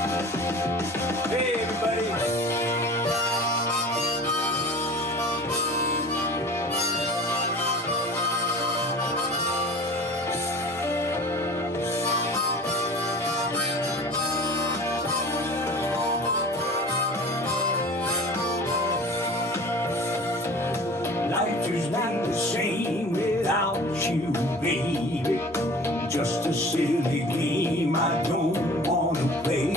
Hey, everybody. Life is not the same without you, baby. Just a silly game I don't wanna play.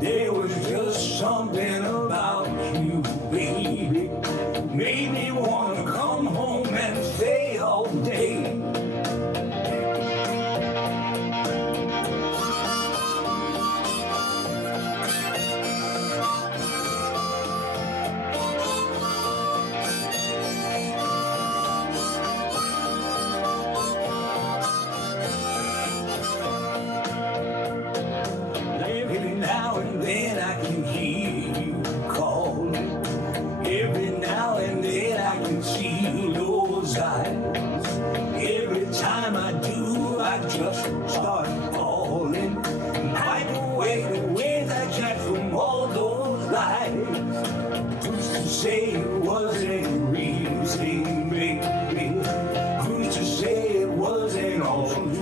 There was just something about you, baby, made me wanna come home and stay all day. Every now and then I can hear you calling. Every now and then I can see those eyes. Every time I do, I just start falling. Wipe away the winds I catch from all those lies. Who's to say it wasn't real thing, baby? Who's to say it wasn't all true?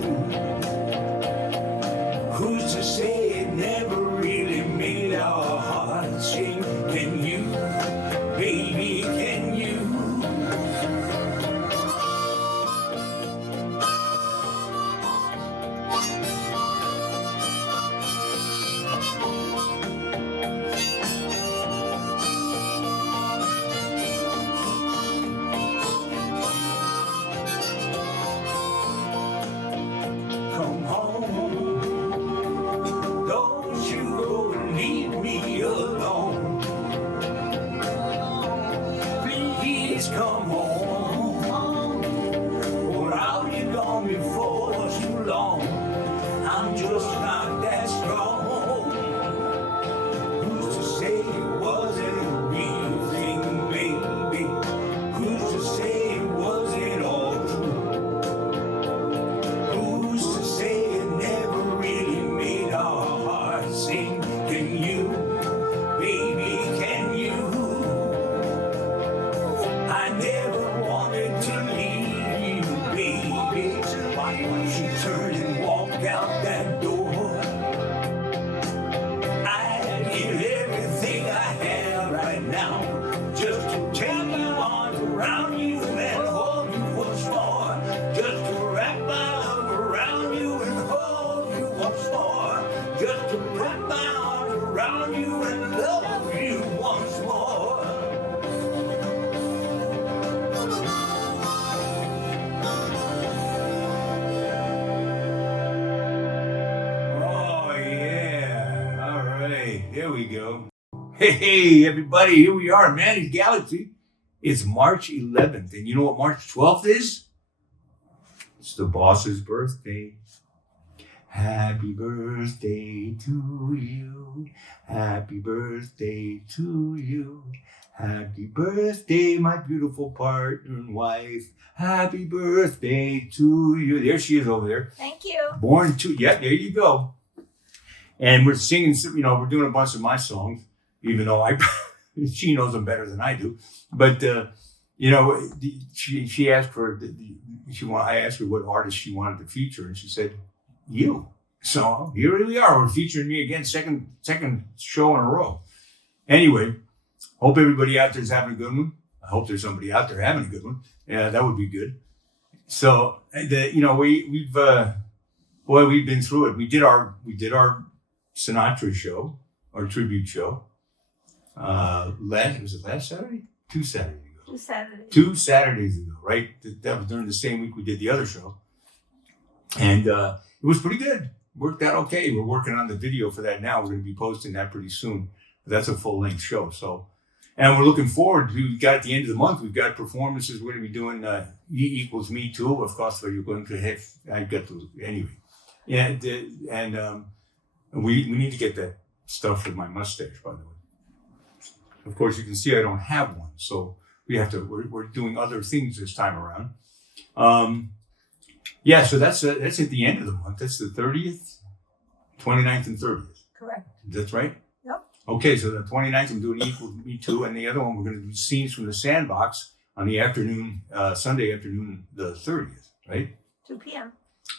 Who's to say it never really made our hearts sing? Can you, baby, can you? Come home. Don't you go and leave me alone. Please come home, or I'll be gone before too long. I'm just not that strong. Who's to say it wasn't a real thing, baby? Who's to say it wasn't all true? Who's to say it never really made our hearts sing? Can you, baby, can you? I never wanted to leave you, baby. Why don't you turn and walk out that door? I'd give everything I have right now just to take my arms around you and hold you once more. Just to wrap my arms around you and hold you once more. Just to wrap my arms around you and love you once more. Oh, yeah. All right. Here we go. Hey, everybody. Here we are, Manny's Galaxy. It's March 11th. And you know what March 12th is? It's the boss's birthday. Happy birthday to you. Happy birthday to you. Happy birthday, my beautiful partner and wife. Happy birthday to you. There she is over there. Thank you. Born to, yeah, there you go. And we're singing, you know, we're doing a bunch of my songs, even though she knows them better than I do. But, you know, she asked for, I asked her what artist she wanted to feature, and she said, you. So here we are. We're featuring me again, second show in a row. Anyway, hope everybody out there is having a good one. I hope there's somebody out there having a good one. Yeah, that would be good. So, you know, we've been through it. We did our Sinatra show, our tribute show. Was it last Saturday? 2 Saturdays ago. 2 Saturdays. 2 Saturdays ago, right? That was during the same week we did the other show. And it was pretty good. Worked out okay. We're working on the video for that now. We're going to be posting that pretty soon. But that's a full-length show. So, and we're looking forward to, we got at the end of the month, we've got performances. We're going to be doing E equals Me Too. Of course, where you're going to have, I got to, anyway. Yeah, and we need to get that stuff with my mustache, by the way. Of course, you can see I don't have one. So we have to, we're doing other things this time around. Yeah, so that's at the end of the month. That's the 30th, 29th, and 30th. Correct. That's right? Yep. Okay, so the 29th, I'm doing Equal Me Too, and the other one, we're going to do Scenes from the Sandbox on the afternoon, Sunday afternoon, the 30th, right? 2 p.m.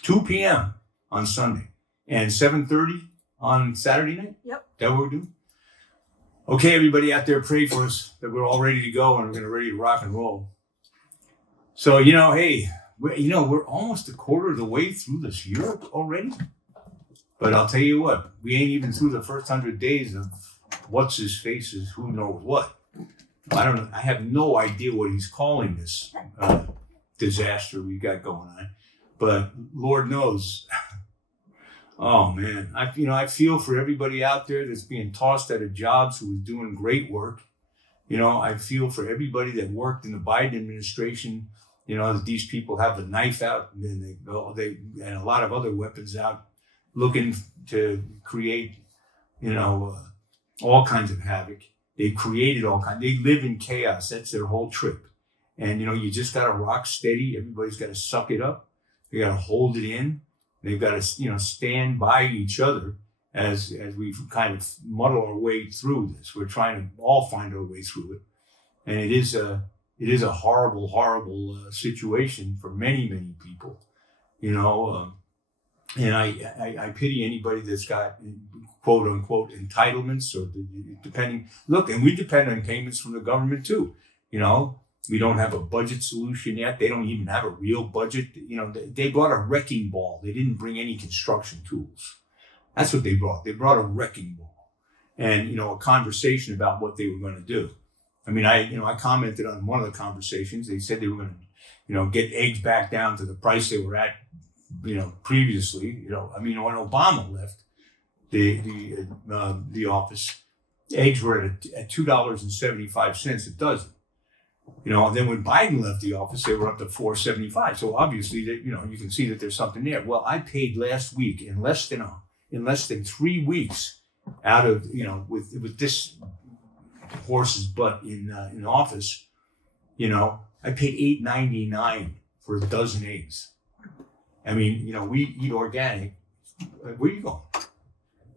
2 p.m. on Sunday. And 7:30 on Saturday night? Yep. That what we're doing? Okay, everybody out there, pray for us that we're all ready to go and we're ready to rock and roll. So, hey, we're almost a quarter of the way through this year already. But I'll tell you what, we ain't even through the first 100 days of what's his face is who knows what. I don't know. I have no idea what he's calling this disaster we got going on. But Lord knows. Oh man, I feel for everybody out there that's being tossed out of jobs who is doing great work. I feel for everybody that worked in the Biden administration. That these people have the knife out and they and a lot of other weapons out, looking to create, all kinds of havoc. They created all kinds. They live in chaos. That's their whole trip. And you just got to rock steady. Everybody's got to suck it up. They got to hold it in. They've got to, stand by each other as we kind of muddle our way through this. We're trying to all find our way through it, and it is a horrible, horrible situation for many, many people. And I pity anybody that's got quote unquote entitlements or depending. Look, and we depend on payments from the government too. We don't have a budget solution yet. They don't even have a real budget. They brought a wrecking ball. They didn't bring any construction tools. That's what they brought. They brought a wrecking ball and, a conversation about what they were going to do. I mean, I commented on one of the conversations. They said they were going to, get eggs back down to the price they were at, previously. When Obama left the office, eggs were at $2.75 a dozen. And then when Biden left the office, they were up to $4.75. So obviously, you can see that there's something there. Well, I paid last week in less than 3 weeks out of with this horse's butt in office. I paid $8.99 for a dozen eggs. I mean, we eat organic. Where are you going?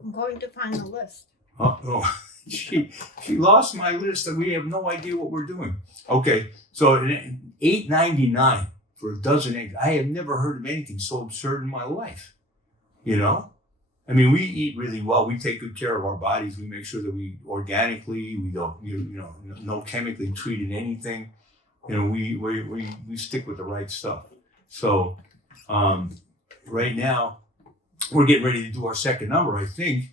I'm going to find the list. Oh. She lost my list and we have no idea what we're doing. Okay, so $8.99 for a dozen eggs. I have never heard of anything so absurd in my life. I mean, we eat really well. We take good care of our bodies. We make sure that we organically, we don't, no chemically treated anything. We stick with the right stuff. So right now we're getting ready to do our second number, I think.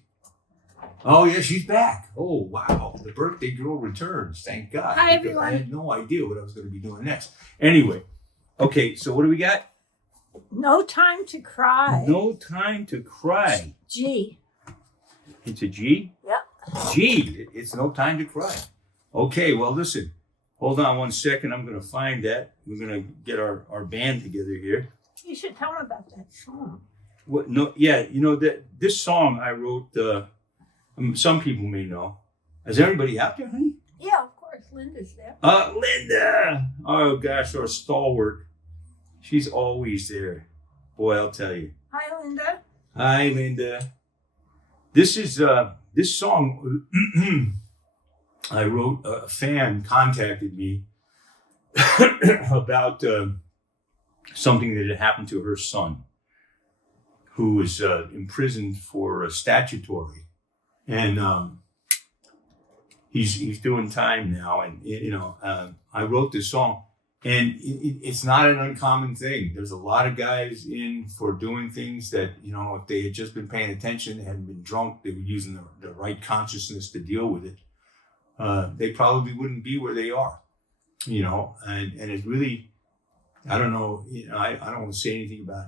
Oh, yeah, she's back. Oh, wow. The birthday girl returns. Thank God. Hi, everyone. I had no idea what I was going to be doing next. Anyway, okay, so what do we got? No Time to Cry. No Time to Cry. G. It's a G? Yep. G. It's No Time to Cry. Okay, well, listen. Hold on one second. I'm going to find that. We're going to get our band together here. You should tell them about that song. What? No, yeah, that this song I wrote... some people may know. Is everybody out there, honey? Yeah, of course. Linda's there. Linda! Oh, gosh, our stalwart. She's always there. Boy, I'll tell you. Hi, Linda. Hi, Linda. This is, this song I wrote, a fan contacted me about something that had happened to her son, who was imprisoned for statutory. And he's doing time now, and I wrote this song, and it's not an uncommon thing. There's a lot of guys in for doing things that if they had just been paying attention, they hadn't been drunk, they were using the right consciousness to deal with it. They probably wouldn't be where they are, and it really, I don't know, I don't want to say anything about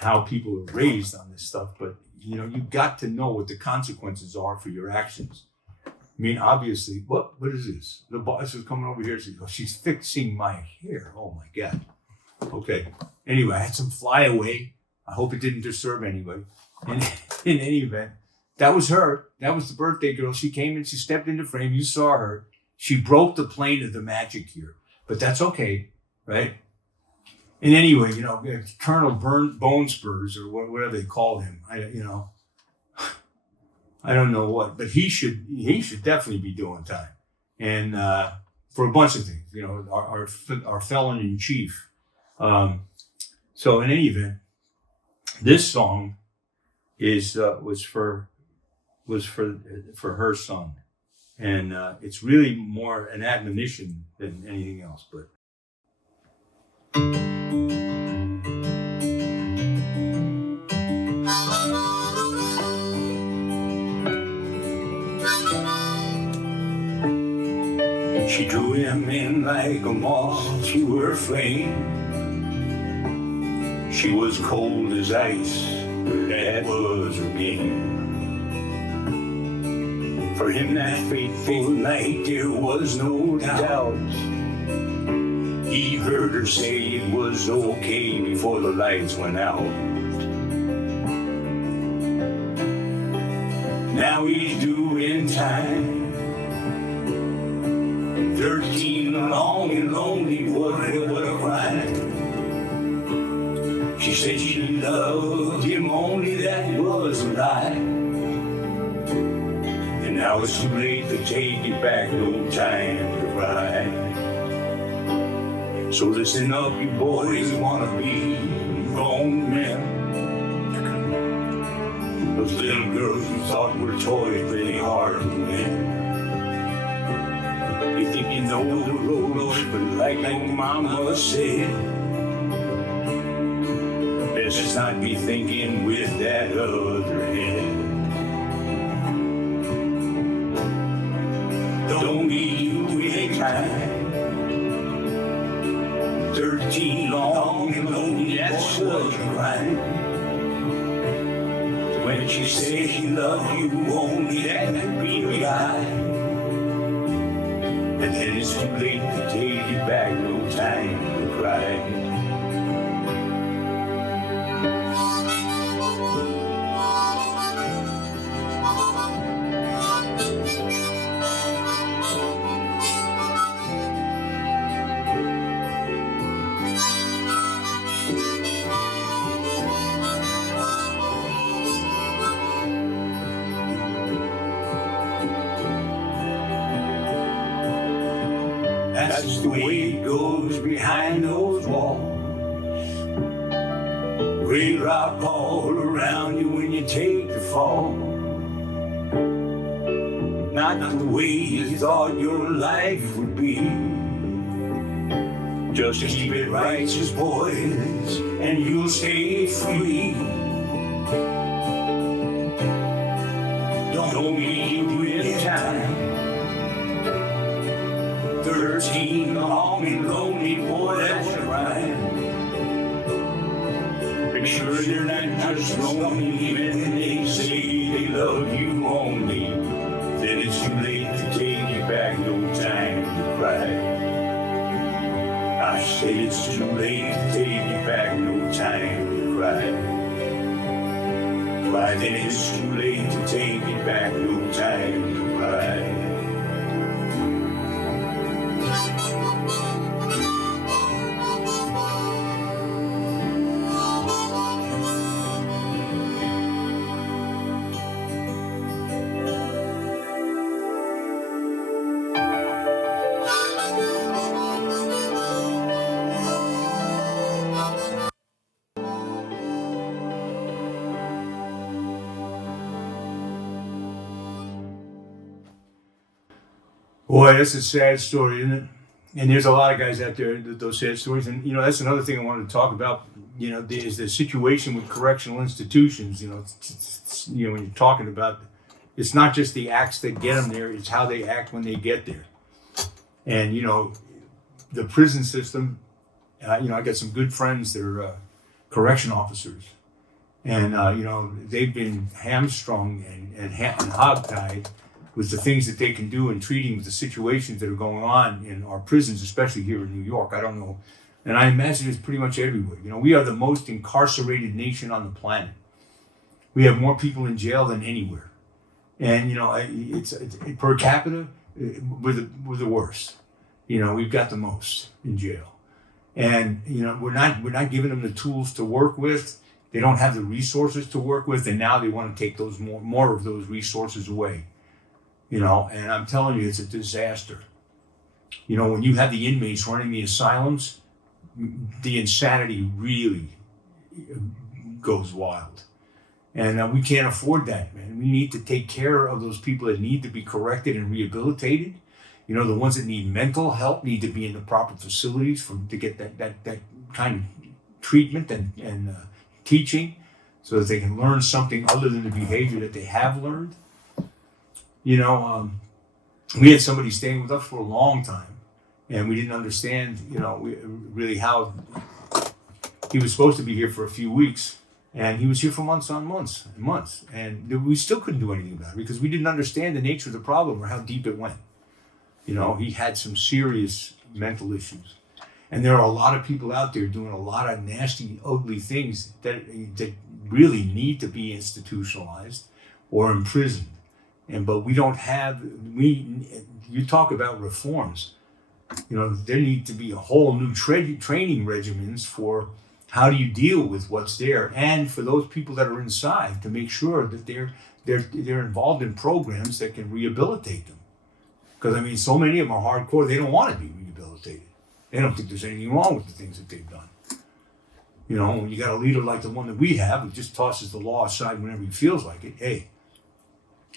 how people are raised on this stuff, but you've got to know what the consequences are for your actions. I mean, obviously, what is this? The boss is coming over here. She's fixing my hair. Oh my God. Okay. Anyway, I had some flyaway. I hope it didn't disturb anybody. And in any event, that was her. That was the birthday girl. She came in, she stepped into frame. You saw her. She broke the plane of the magic here, but that's okay, right? And anyway, Colonel Bone Spurs or whatever they call him, I don't know what, but he should definitely be doing time, and for a bunch of things, you know, our felon in chief. So in any event, this song was for her son, and it's really more an admonition than anything else. But she drew him in like a moth to her flame. She was cold as ice, but that was her game. For him that fateful night there was no doubt. He heard her say it was okay before the lights went out. Now he's doing time. 13 long and lonely, what a crime. She said she loved him, only that was a lie. And now it's too late to take it back, no time to cry. So listen up, you boys wanna be grown men. Those little girls you thought were toys, really hard to win. You think you know the ropes, but like mama said, best not be thinking with that other head. Don't be you in time. 13 long and lonely, that's such a crime. When she says she loves you, only that could be a lie. And then it's too late to take it back, no time to cry. That's the way it goes behind those walls. Great rock all around you when you take the fall. Not the way you thought your life would be. Just keep it righteous, boys, and you'll stay free. Don't be you in time. 13 long and lonely, boy, that's right. Make sure they're not just lonely when they say they love you only. Then it's too late to take it back, no time to cry. I say it's too late to take it back, no time to cry. Why then it's too late to take it back, no time to cry. Boy, that's a sad story, isn't it? And there's a lot of guys out there with those sad stories. And, you know, that's another thing I wanted to talk about, you know, is the situation with correctional institutions. You know, when you're talking about, it's not just the acts that get them there, it's how they act when they get there. And, you know, the prison system, you know, I got some good friends that are correction officers. And, you know, they've been hamstrung and hogtied with the things that they can do in treating with the situations that are going on in our prisons, especially here in New York. I don't know. And I imagine it's pretty much everywhere. You know, we are the most incarcerated nation on the planet. We have more people in jail than anywhere. And, you know, it's per capita, we're the worst. You know, we've got the most in jail. And, you know, we're not giving them the tools to work with. They don't have the resources to work with, and now they want to take those more of those resources away. You know, and I'm telling you, it's a disaster. You know, when you have the inmates running the asylums, the insanity really goes wild. And we can't afford that, man. We need to take care of those people that need to be corrected and rehabilitated. You know, the ones that need mental help need to be in the proper facilities to get that kind of treatment and teaching, so that they can learn something other than the behavior that they have learned. You know, we had somebody staying with us for a long time, and we didn't understand, you know, really how he was supposed to be here for a few weeks, and he was here for months on months and months, and we still couldn't do anything about it because we didn't understand the nature of the problem or how deep it went. You know, he had some serious mental issues. And there are a lot of people out there doing a lot of nasty, ugly things that really need to be institutionalized or imprisoned. But we don't have, you talk about reforms, you know, there need to be a whole new training regimens for how do you deal with what's there, and for those people that are inside to make sure that they're involved in programs that can rehabilitate them. Because I mean, so many of them are hardcore, they don't want to be rehabilitated. They don't think there's anything wrong with the things that they've done. You know, when you got a leader like the one that we have, who just tosses the law aside whenever he feels like it, hey,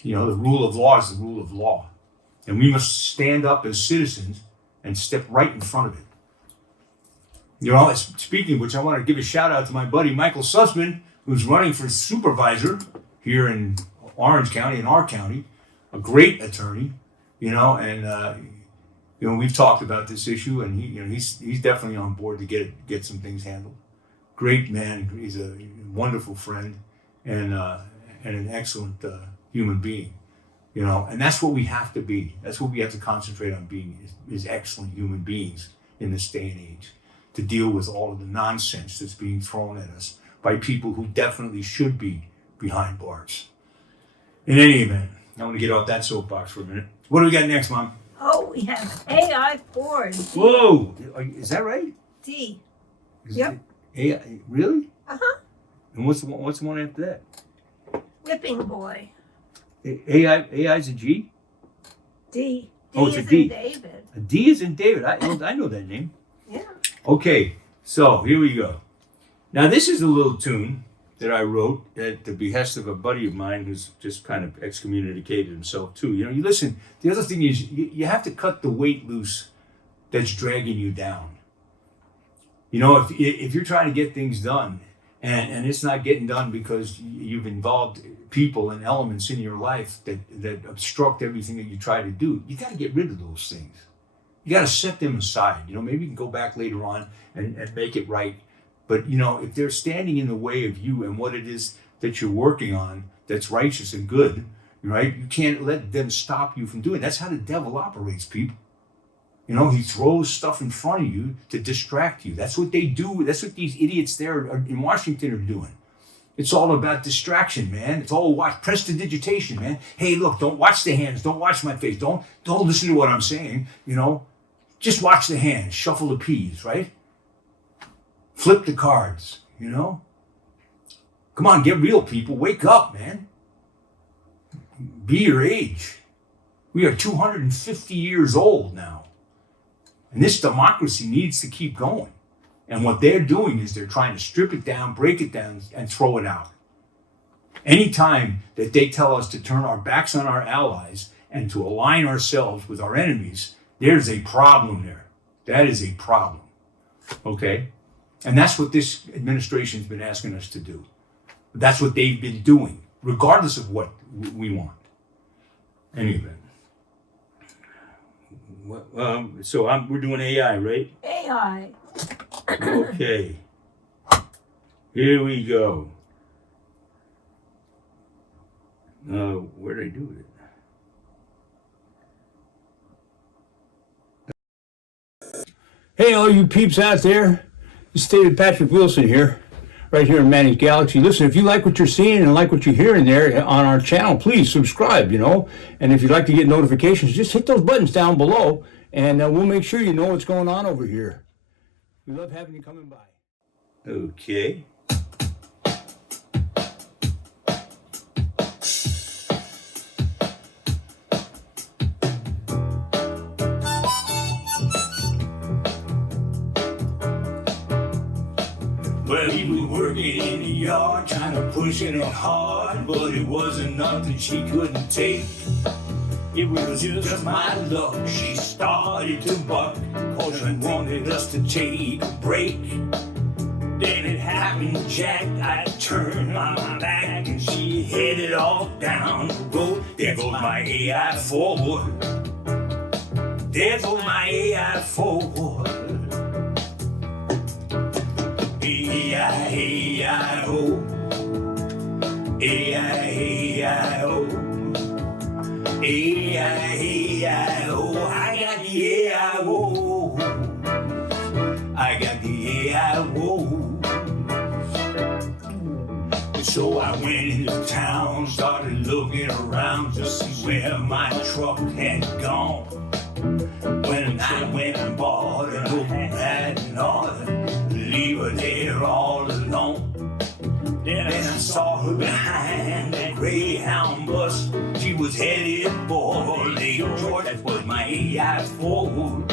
you know, the rule of law is the rule of law. And we must stand up as citizens and step right in front of it. You know, speaking of which, I want to give a shout out to my buddy Michael Sussman, who's running for supervisor here in Orange County, in our county, a great attorney, you know, and you know, we've talked about this issue, and he's definitely on board to get some things handled. Great man, he's a wonderful friend, and an excellent human being, you know, and that's what we have to be. That's what we have to concentrate on being, is excellent human beings in this day and age, to deal with all of the nonsense that's being thrown at us by people who definitely should be behind bars. In any event, I want to get off that soapbox for a minute. What do we got next, Mom? Oh, we have AI Ford. Whoa, is that right? D. Is Yep. it AI, really? Uh-huh. And what's the one after that? Whipping Boy. AI's a G? D. Oh, it's a is D. in David. A D is in David. I know that name. Yeah. Okay, so here we go. Now this is a little tune that I wrote at the behest of a buddy of mine who's just kind of excommunicated himself too. You know, you listen, the other thing is you have to cut the weight loose that's dragging you down. You know, if you're trying to get things done and it's not getting done because you've involved people and elements in your life that obstruct everything that you try to do, you got to get rid of those things. You got to set them aside. You know, maybe you can go back later on and make it right. But, you know, if they're standing in the way of you and what it is that you're working on that's righteous and good, right, you can't let them stop you from doing it. That's how the devil operates, people. You know, he throws stuff in front of you to distract you. That's what they do. That's what these idiots there in Washington are doing. It's all about distraction, man. It's all prestidigitation, man. Hey, look, don't watch the hands. Don't watch my face. Don't listen to what I'm saying, you know. Just watch the hands. Shuffle the peas, right? Flip the cards, you know? Come on, get real, people. Wake up, man. Be your age. We are 250 years old now. And this democracy needs to keep going. And what they're doing is they're trying to strip it down, break it down, and throw it out. Anytime that they tell us to turn our backs on our allies and to align ourselves with our enemies, there's a problem there. That is a problem. Okay? And that's what this administration's been asking us to do. That's what they've been doing, regardless of what we want. Anyway. So we're doing AI, right? AI. Okay. Here we go. Where did I do it? Hey, all you peeps out there. This is David Patrick Wilson here, right here in Manny's Galaxy. Listen, if you like what you're seeing and like what you're hearing there on our channel, please subscribe, you know. And if you'd like to get notifications, just hit those buttons down below, and we'll make sure you know what's going on over here. We love having you coming by. Okay. yard, trying to push it hard, but it wasn't nothing she couldn't take. It was just my luck. She started to buck, cause she wanted us to take a break. Then it happened, Jack. I turned my back and she headed off down the road. There goes my AI forward. There goes my AI forward. A-I-A-I-O. A-I-A-I-O. A-I-A-I-O. I got the A-I-O. I got the A-I-O. So I went into town, started looking around to see where my truck had gone. When I went and bought it, I had an order to leave her there all alone. Then I saw her behind that Greyhound bus. She was headed for Lake George. That was my AI forward.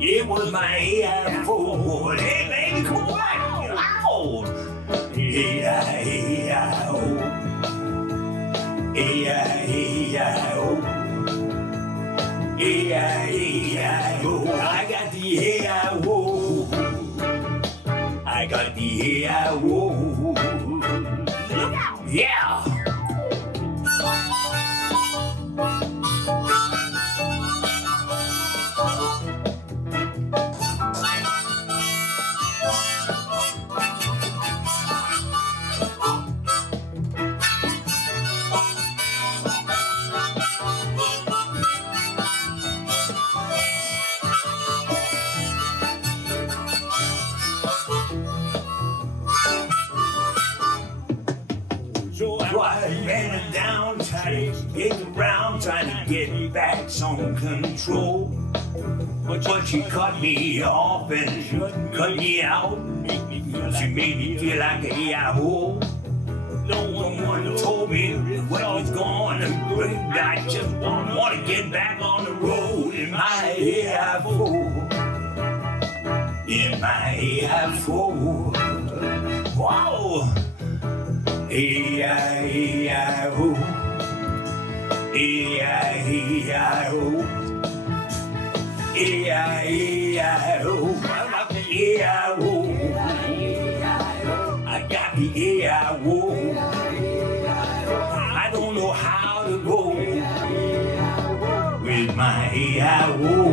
It was my AI forward. Hey baby, come on, loud. A-I-A-I-O. A-I-A-I-O. A-I-A-I-O. I got the A-I-O. I got the A-I-O. Look out. Yeah. So I ran her down, trying to get around, trying to get back some control. But she cut me off and cut me out. She made me feel like a A-I-O. No one told me what was going to bring. I just want to get back on the road in my A-I-O. In my A-I-O. Wow. A-I-A-I-O. A-I-A-I-O. A-I-A-I-O. I got the A-I-O. I got the A-I-O. I don't know how to go with my A-I-O.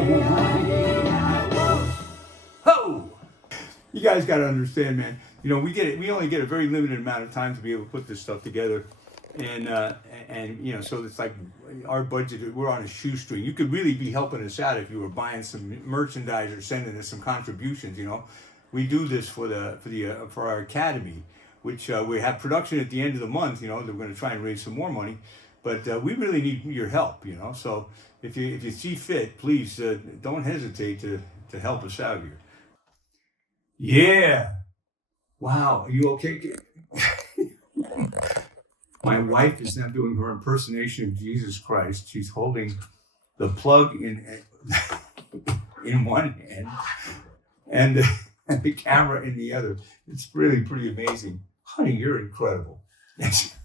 Ho! You guys got to understand, man. You know, we only get a very limited amount of time to be able to put this stuff together, and you know, so it's like our budget. We're on a shoestring. You could really be helping us out if you were buying some merchandise or sending us some contributions. You know, we do this for our academy, which we have production at the end of the month. You know, we're going to try and raise some more money, but we really need your help. You know, so if you see fit, please don't hesitate to help us out here. Yeah. Wow, are you okay? My wife is now doing her impersonation of Jesus Christ. She's holding the plug in one hand and the camera in the other. It's really pretty amazing. Honey, you're incredible. That's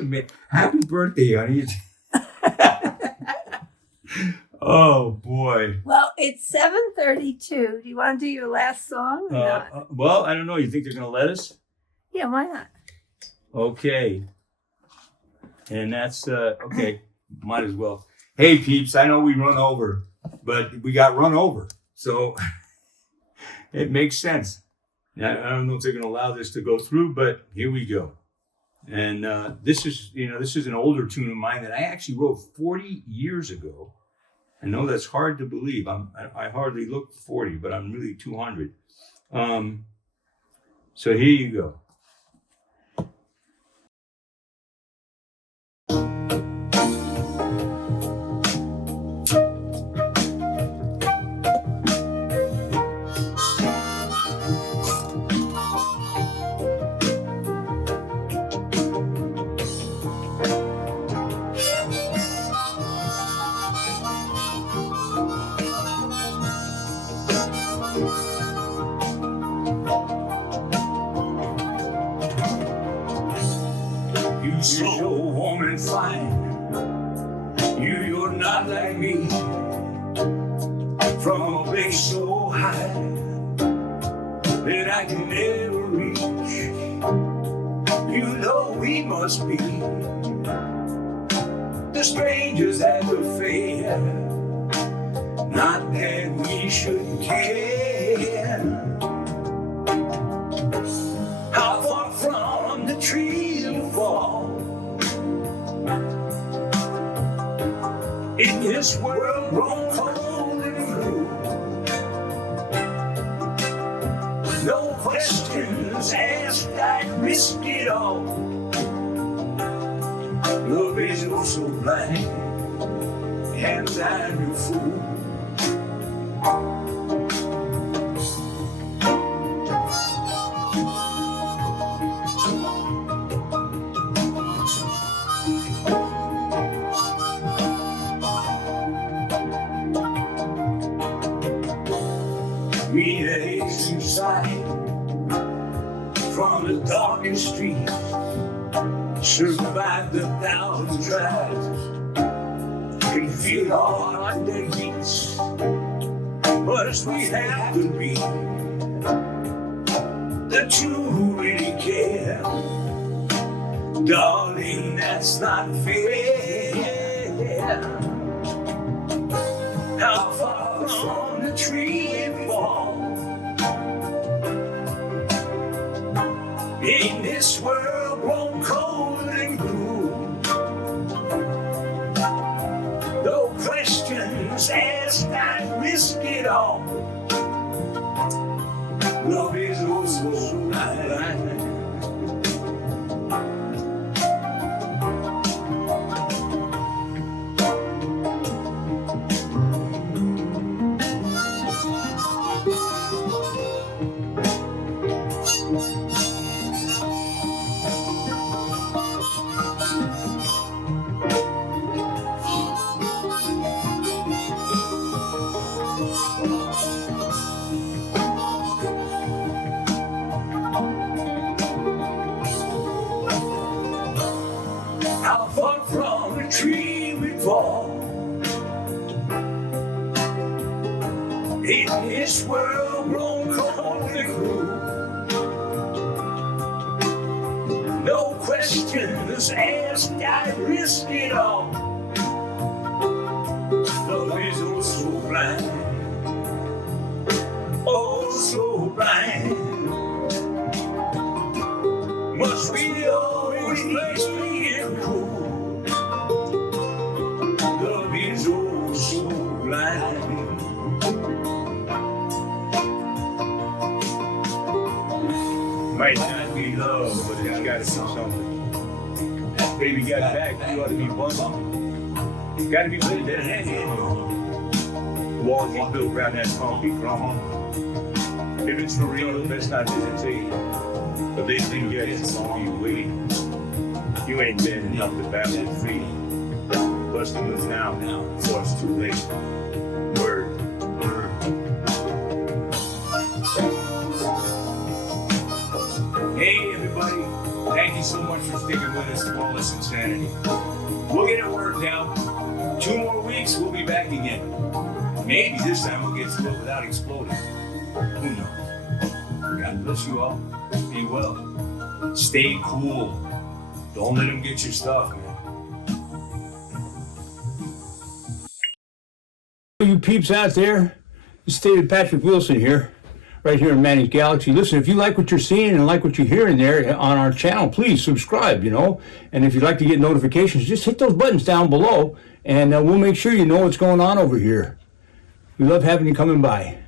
amazing. Happy birthday, honey. Oh boy. Well, it's 7:32. Do you want to do your last song or not? Well, I don't know. You think they're going to let us? Yeah, why not? Okay. And that's, okay. Might as well. Hey, peeps, I know we run over, but we got run over. So it makes sense. I don't know if they're going to allow this to go through, but here we go. And this is an older tune of mine that I actually wrote 40 years ago. I know that's hard to believe. I hardly look 40, but I'm really 200. So here you go. so warm and fine. You're not like me. From a place so high that I can never reach. You know we must be the strangers at the fair. Not that we shouldn't care. How far from the tree you fall. In this world grown cold and blue. No questions asked, I'd risk it all. Love is oh so blind, and I'm your fool. We aches inside from the darkest street, survive the thousand tries, can feel our heart that beats, but as we have to be the two who really care. Darling, that's not fair. How far from the tree we fall. In this world grown cold and cruel. No questions asked, I'd risk it all. Love is oh so blind. How far from the tree we fall. In this world grown cold and cruel. No questions asked, I risk it all. Love is oh so blind. Oh so blind. Must we always be and cool? Love is oh so blind. Might not be love, but it's gotta be something. Baby got back, you ought to be bundled. Gotta be better than that. Walls he built around that concrete crumble. If it's for real, let's not hesitate. But they think yeah, it's long you wait. You ain't been enough to battle with free. Bust the moves now, before it's too late. Word. Hey everybody, thank you so much for sticking with us through all this insanity. We'll get it worked out. 2 more weeks, we'll be back again. Maybe this time we'll get through it without exploding. Who knows? God bless you all. Be well. Stay cool. Don't let them get your stuff, man. You peeps out there, this is David Patrick Wilson here, right here in MannysGalaxy. Listen, if you like what you're seeing and like what you're hearing there on our channel, please subscribe, And if you'd like to get notifications, just hit those buttons down below, and we'll make sure you know what's going on over here. We love having you coming by.